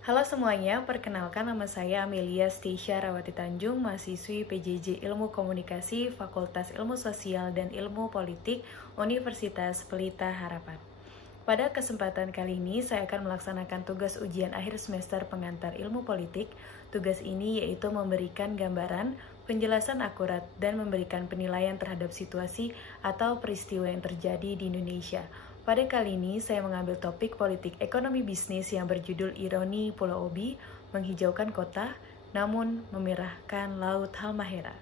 Halo semuanya, perkenalkan nama saya Amelia Stisha Rawati Tanjung, mahasiswi PJJ Ilmu Komunikasi, Fakultas Ilmu Sosial dan Ilmu Politik, Universitas Pelita Harapan. Pada kesempatan kali ini, saya akan melaksanakan tugas ujian akhir semester pengantar ilmu politik. Tugas ini yaitu memberikan gambaran, penjelasan akurat, dan memberikan penilaian terhadap situasi atau peristiwa yang terjadi di Indonesia. Pada kali ini, saya mengambil topik politik ekonomi bisnis yang berjudul Ironi Pulau Obi, menghijaukan kota, namun memerahkan Laut Halmahera.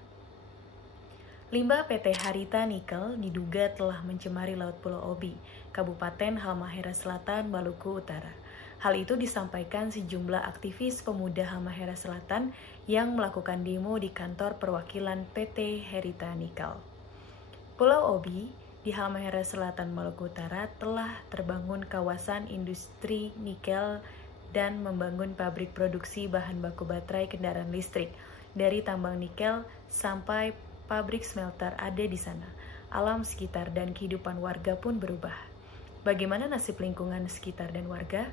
Limbah PT Harita Nikel diduga telah mencemari Laut Pulau Obi, Kabupaten Halmahera Selatan, Maluku Utara. Hal itu disampaikan sejumlah aktivis pemuda Halmahera Selatan yang melakukan demo di kantor perwakilan PT Harita Nikel. Pulau Obi di Halmahera Selatan, Maluku Utara telah terbangun kawasan industri nikel dan membangun pabrik produksi bahan baku baterai kendaraan listrik. Dari tambang nikel sampai pabrik smelter ada di sana. Alam sekitar dan kehidupan warga pun berubah. Bagaimana nasib lingkungan sekitar dan warga?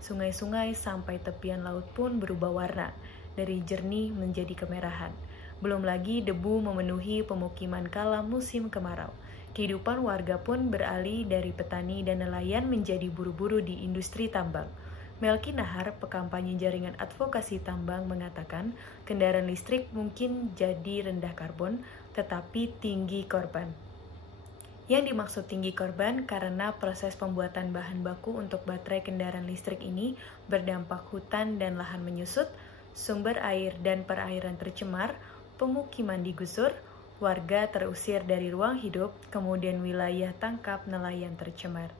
Sungai-sungai sampai tepian laut pun berubah warna, dari jernih menjadi kemerahan. Belum lagi debu memenuhi pemukiman kala musim kemarau. Kehidupan warga pun beralih dari petani dan nelayan menjadi buru-buru di industri tambang. Melki Nahar, pekampanye jaringan advokasi tambang, mengatakan kendaraan listrik mungkin jadi rendah karbon, tetapi tinggi korban. Yang dimaksud tinggi korban karena proses pembuatan bahan baku untuk baterai kendaraan listrik ini berdampak hutan dan lahan menyusut, sumber air dan perairan tercemar, pemukiman digusur, warga terusir dari ruang hidup, kemudian wilayah tangkap nelayan tercemar.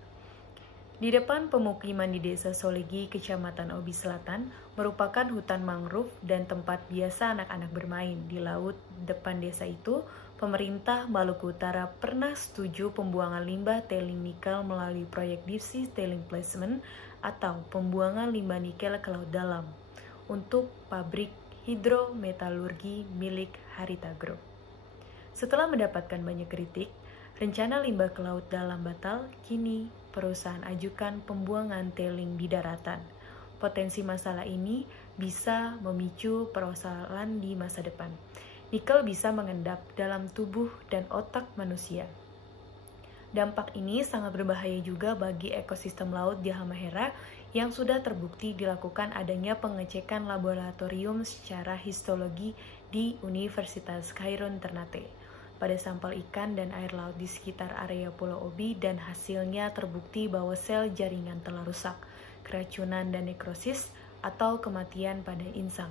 Di depan pemukiman di Desa Soligi, Kecamatan Obi Selatan, merupakan hutan mangrove dan tempat biasa anak-anak bermain. Di laut depan desa itu, pemerintah Maluku Utara pernah setuju pembuangan limbah tailing nikel melalui proyek Deep Sea Tailing Placement atau pembuangan limbah nikel ke laut dalam untuk pabrik hidrometalurgi milik Harita Group. Setelah mendapatkan banyak kritik, rencana limbah ke laut dalam batal, kini perusahaan ajukan pembuangan tailing di daratan. Potensi masalah ini bisa memicu persoalan di masa depan. Nikel bisa mengendap dalam tubuh dan otak manusia. Dampak ini sangat berbahaya juga bagi ekosistem laut di Halmahera yang sudah terbukti dilakukan adanya pengecekan laboratorium secara histologi di Universitas Cairo Ternate pada sampel ikan dan air laut di sekitar area Pulau Obi, dan hasilnya terbukti bahwa sel jaringan telah rusak, keracunan dan nekrosis atau kematian pada insang.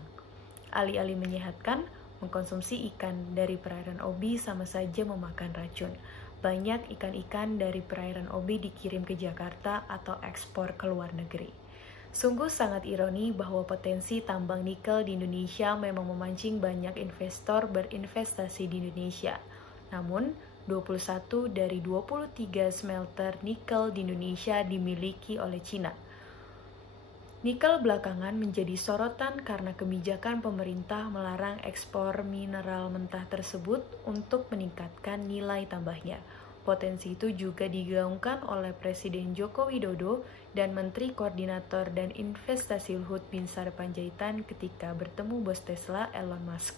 Alih-alih menyehatkan, mengkonsumsi ikan dari perairan Obi sama saja memakan racun. Banyak ikan-ikan dari perairan Obi dikirim ke Jakarta atau ekspor ke luar negeri. Sungguh sangat ironi bahwa potensi tambang nikel di Indonesia memang memancing banyak investor berinvestasi di Indonesia. Namun, 21 dari 23 smelter nikel di Indonesia dimiliki oleh Cina. Nikel belakangan menjadi sorotan karena kebijakan pemerintah melarang ekspor mineral mentah tersebut untuk meningkatkan nilai tambahnya. Potensi itu juga digaungkan oleh Presiden Joko Widodo dan Menteri Koordinator dan Investasi Luhut Binsar Panjaitan ketika bertemu bos Tesla Elon Musk.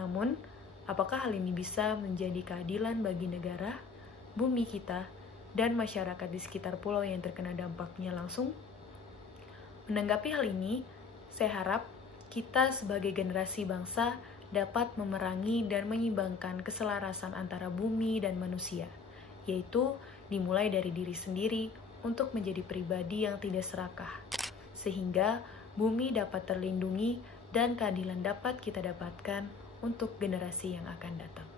Namun, apakah hal ini bisa menjadi keadilan bagi negara, bumi kita, dan masyarakat di sekitar pulau yang terkena dampaknya langsung? Menanggapi hal ini, saya harap kita sebagai generasi bangsa dapat memerangi dan menyeimbangkan keselarasan antara bumi dan manusia, yaitu dimulai dari diri sendiri untuk menjadi pribadi yang tidak serakah, sehingga bumi dapat terlindungi dan keadilan dapat kita dapatkan untuk generasi yang akan datang.